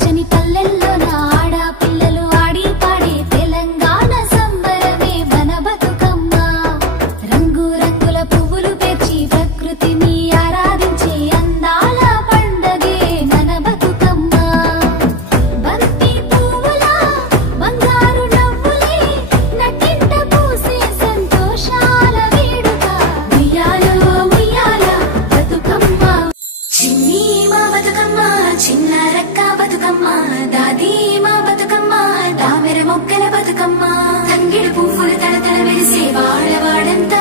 పచ్చని పల్లెల్లో నా ఆడపిల్లలు ఆడి పాడే తెలంగాణ సంబరమే మన బతుకమ్మ రంగు రంగుల పువ్వులు పేర్చి ప్రకృతిని ఆరాధించే అందాల పండగే మన బతుకమ్మ బంతి పువ్వుల బంగారు నవ్వులే నట్టింట పూసే సంతోషాల వేడుక ఉయ్యాలో ఉయ్యాల బతుకమ్మ చిన్ని మా బతుకమ్మ చిన్న రక్క బతుకమ్మ దాది మా బతుకమ్మ తామెర మొక్కల బతుకమ్మ తంగిడు పువ్వులు తడతడ మెరిసే వాడవాడంతా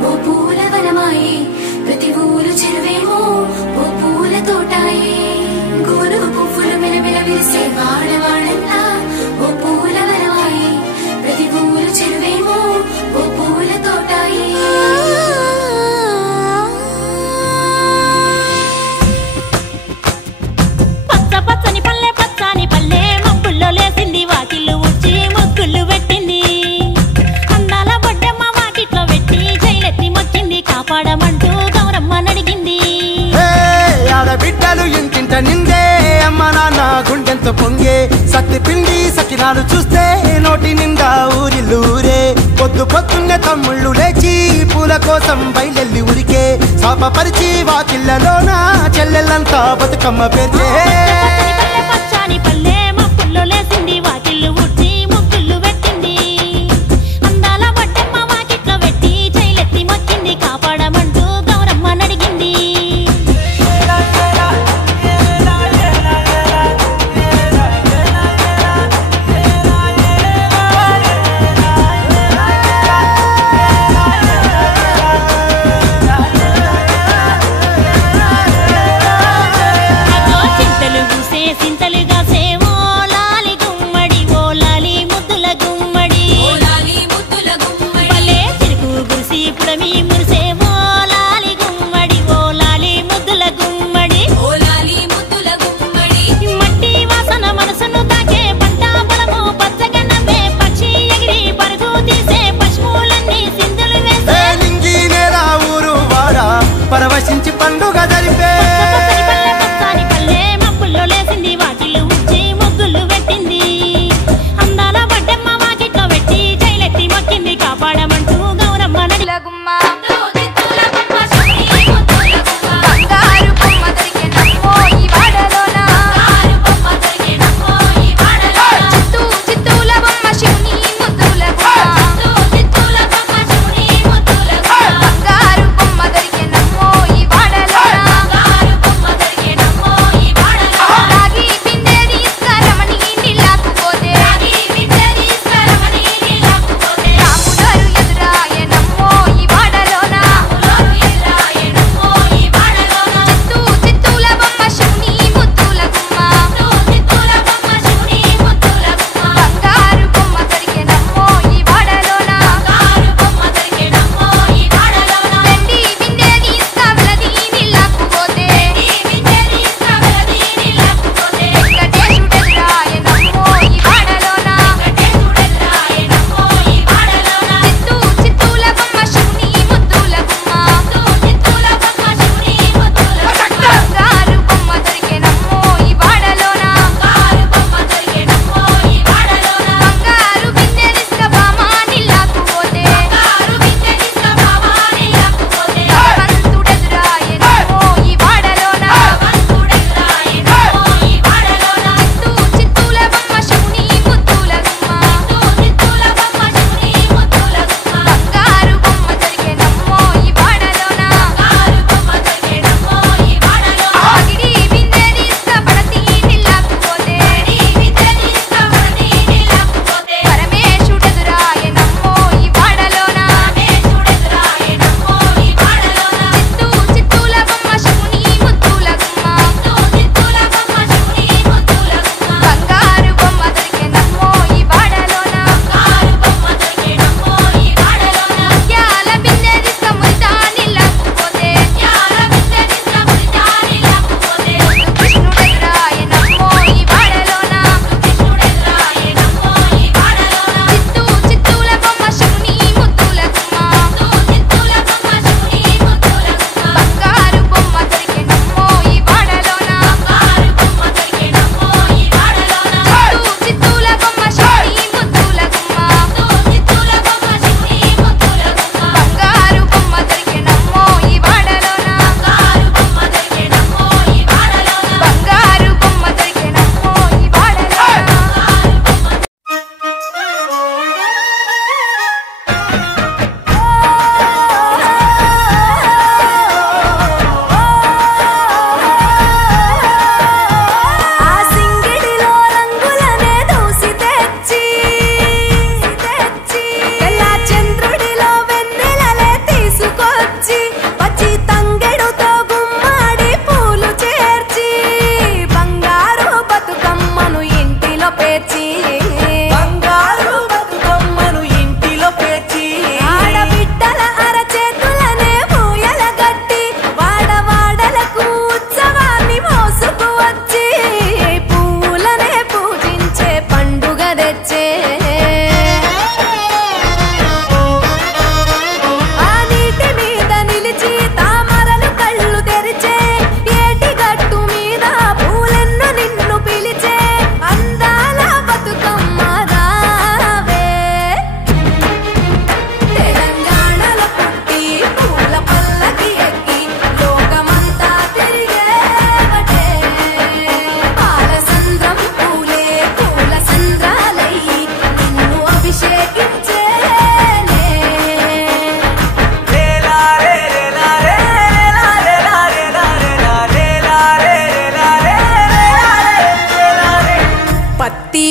ఓ పూల వనమాయే ప్రతి ఊరు చెరువేమో ఓ పూల తోటాయే గోరు పువ్వులు మెలమెల విరిసే వాడవాడంతా ఓ పూల వనమాయే ప్రతి ఊరు చెరువేమో ఓ పూల తోటాయే పచ్చ పచ్చని పల్లె పచ్చని పల్లె మబ్బుల్లో లేసింది వాకిళ్ళు ఊడ్చి ముగ్గులు పెట్టింది అందాల బొడ్డమ్మ వాకిట్లో పెట్టి జైలెత్తి మొక్కింది కాపాడమంటూ గౌరమ్మ నడిగింది ఆడబిడ్డలు ఇంటింట నిందే అమ్మ నాన్న గుండెంతో పొంగే సత్తి పిండి సకినాలు చూస్తే నోటి నిండా ఊరిల్లూరే పొద్దు పొద్దున్నే తమ్ముళ్ళు లేచి పూల కోసం బయలెల్లి ఉరికే శాపపరిచి వాకిళ్ళలోన చెల్లెళ్ళంతా బతుకమ్మ పేర్చే పచ్చని పల్లె పచ్చని పల్లె మబ్బుల్లో లేసింది వాకిళ్ళు ఊడ్చి ముగ్గులు పెట్టింది అందాల బొడ్డమ్మ వాకిట్లో పెట్టి జైలెత్తి మొక్కింది కాపాడమంటూ గౌరమ్మ నడిగింది చింతలు పూసే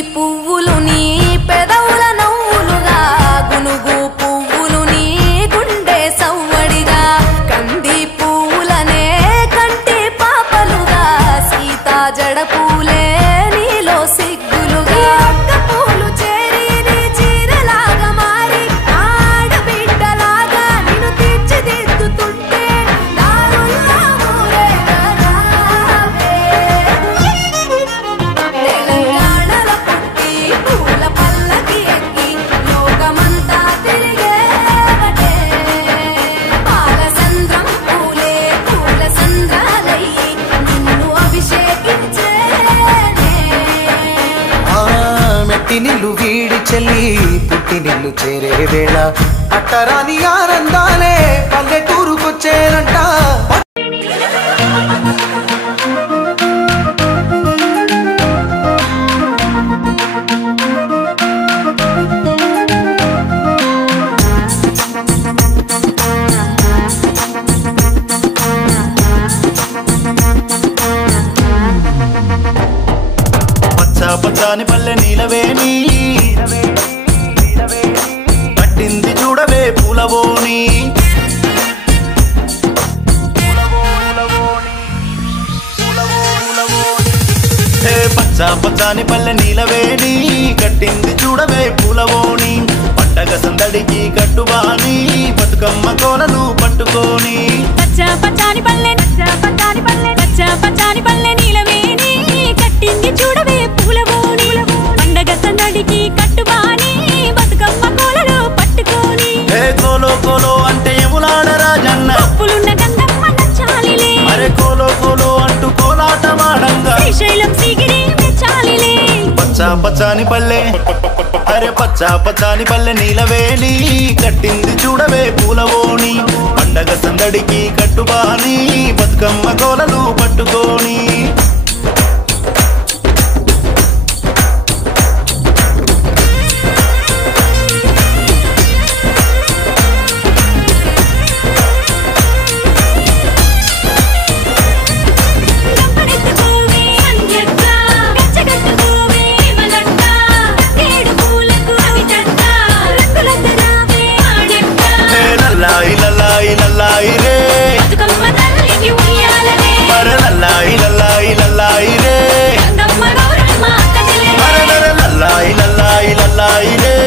పువ్వులు నీ పెదవుల నవ్వులుగా గునుగు పువ్వులు నీ గుండె సవ్వడిగా కంది పువ్వులనే కంటి పాపలుగా సీతా జడ పూలే నీలో సిగ్గులుగా ఒక్క పూలు చేరి నీ చీరలాగా మారి ఆడబిడ్డలాగా నిన్ను తీర్చిదిద్దుతుంటే దారుల్లో ఊరేగరావే. తెలంగాణలో పుట్టి పూల పల్లకి ఎక్కి లోకమంతా తిరిగేవటే పాలసంద్రం పూలే పూల సంద్రాలయ్యి నిన్ను అభిషేకించేనే. మెట్టి నిల్లు వీడి చెల్లి పుట్టి నిల్లు చేరే వేళ అట్టరాని ఆనందాలే పల్లెటూరుకొచ్చేనంట. పచ్చని పల్లె నీలవేణి పట్టింది చూడవే పూలవోని పచ్చని పల్లె నీలవేణి కట్టింది చూడవే పూలవోని పండగ సందడికి కట్టుబాని బతుకమ్మ కోలను పట్టుకోని పచ్చని పల్లె నీలవేణి కట్టింది చూడవే పూలవోని పండగ సందడికి కట్టుబాని బతుకమ్మ కోలను పట్టుకోని కోలో కోలో అంటే ఎములాడ రాజన్న పులున్న గంగమ్మ నచ్చాలిలే అరే కోలో కోలో అంటూ కోలాటమాడంగా శ్రీశైలం సిగిరి మెచ్చాలిలే పచ్చని పల్లె అరే పచ్చని పల్లె నీలవేణి కట్టింది చూడవే పూలవోని పండగ సందడికి కట్టుబాని బతుకమ్మ కోలను పట్టుకోని లల్లాయి రే మరే లల్లాయి రే మరే లల్లాయి రే లల్లాయి రే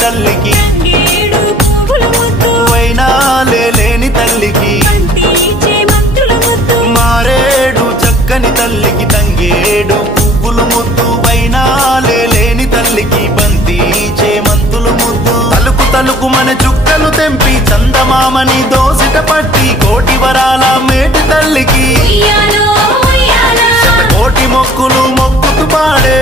తల్లికి వైనాలే లేని తల్లికి మారేడు చక్కని తల్లికి తంగేడు పువ్వులు ముద్దు వైనాలే లేని తల్లికి బంతి చేమంతులు ముద్దు తలుకు తలుకు మన చుక్కలు తెంపి చందమామని దోసిట పట్టి కోటి వరాల మేటి తల్లికి కోటి మొక్కులు మొక్కుతూ పాడే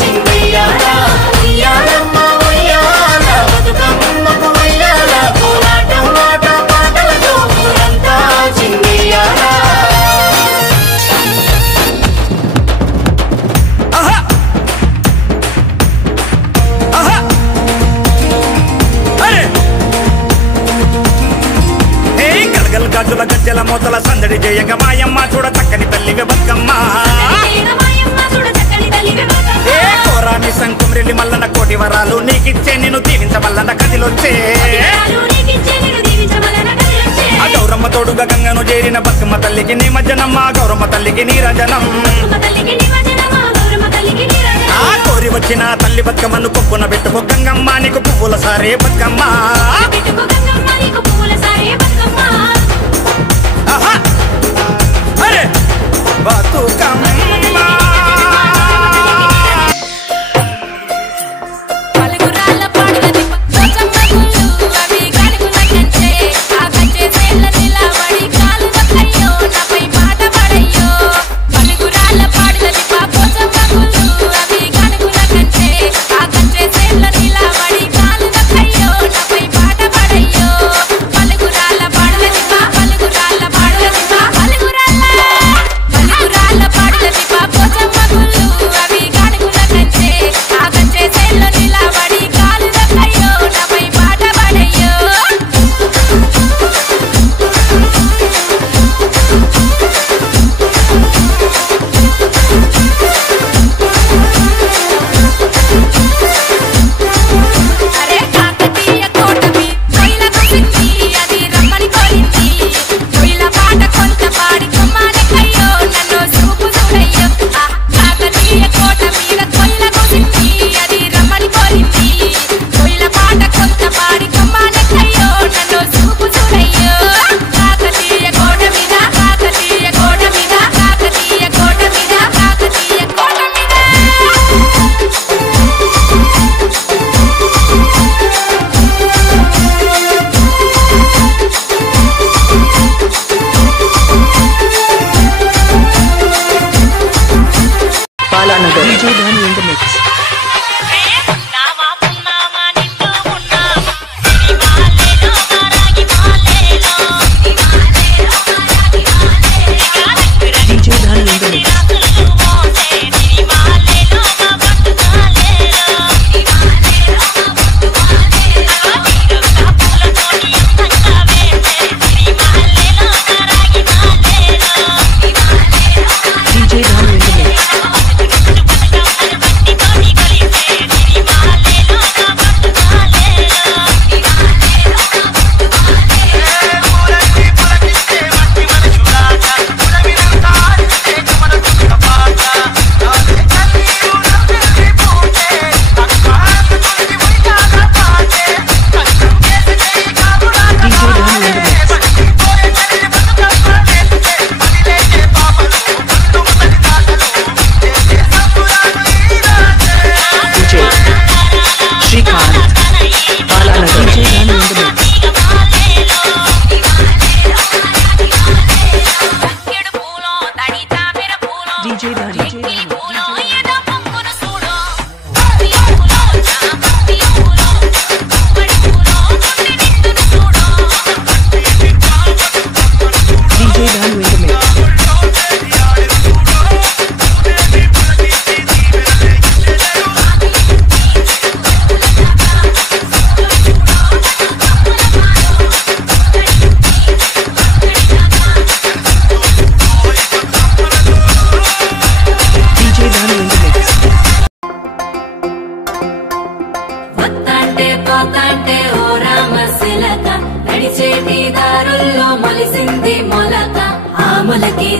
చిందయ్యాల ఉయ్యాలమ్మ ఉయ్యాల బతుకమ్మకు గజ్జల మూతల సందడి జయంగ మాయమ్మ చూడ చక్కని తల్లివే బతుకమ్మ ఏ కోరాని సంకుమ్రెల్లి మల్లన కోటి వరాలు నీకిచ్చే నిన్ను దీవించవల్లన కదిలొచ్చే ఆ గౌరమ్మ తోడుగా గంగను చేరిన బతుకమ్మ తల్లికి నిమజ్జనమ్మ గౌరమ్మ తల్లికి నీరజనం ఆ కోరి వచ్చిన తల్లి బతుకమ్మను కొప్పున పెట్టుకో గంగమ్మ నీకు పువ్వుల సారే బతుకమ్మ అరే బతుకమ్మ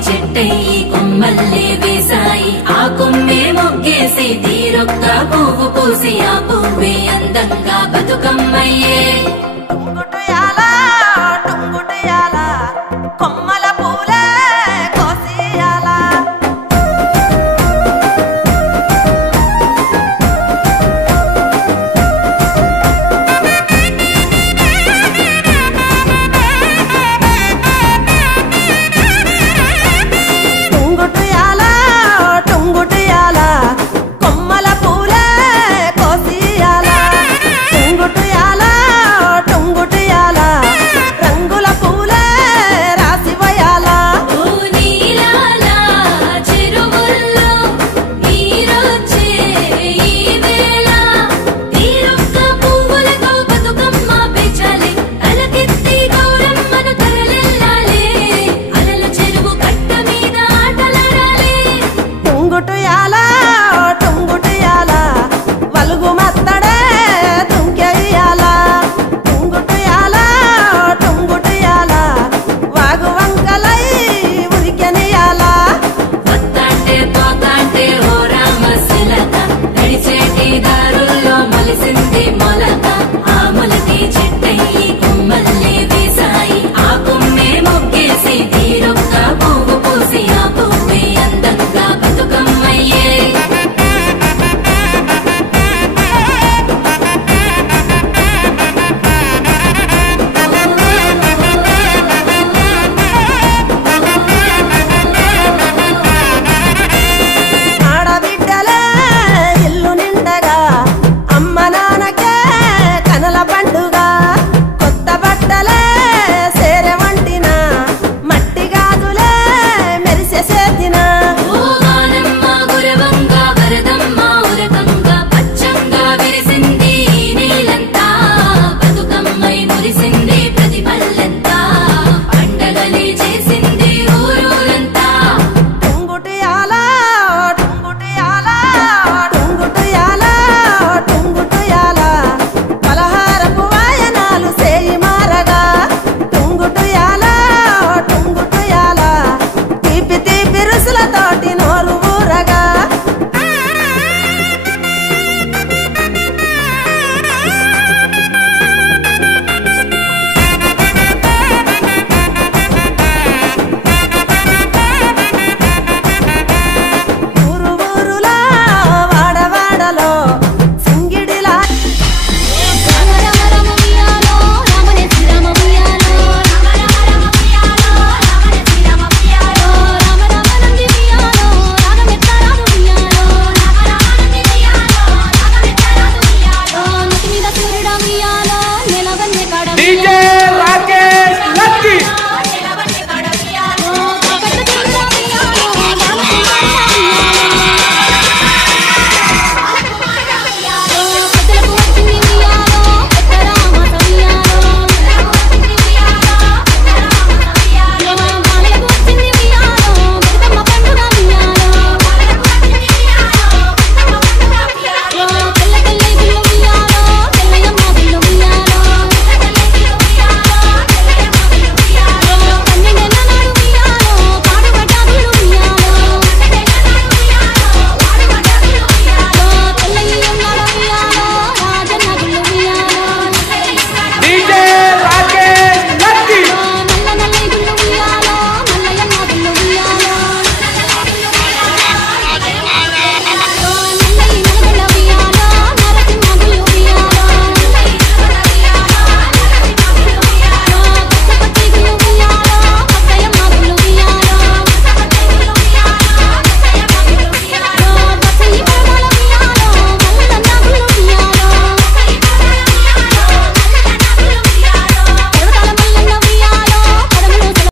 చెట్టయి కొమ్మల్లే వేసాయి ఆ కొమ్మే మొగ్గేసి తీరొక్క పువ్వు పూసి ఆ పువ్వే అందంగా బతుకమ్మ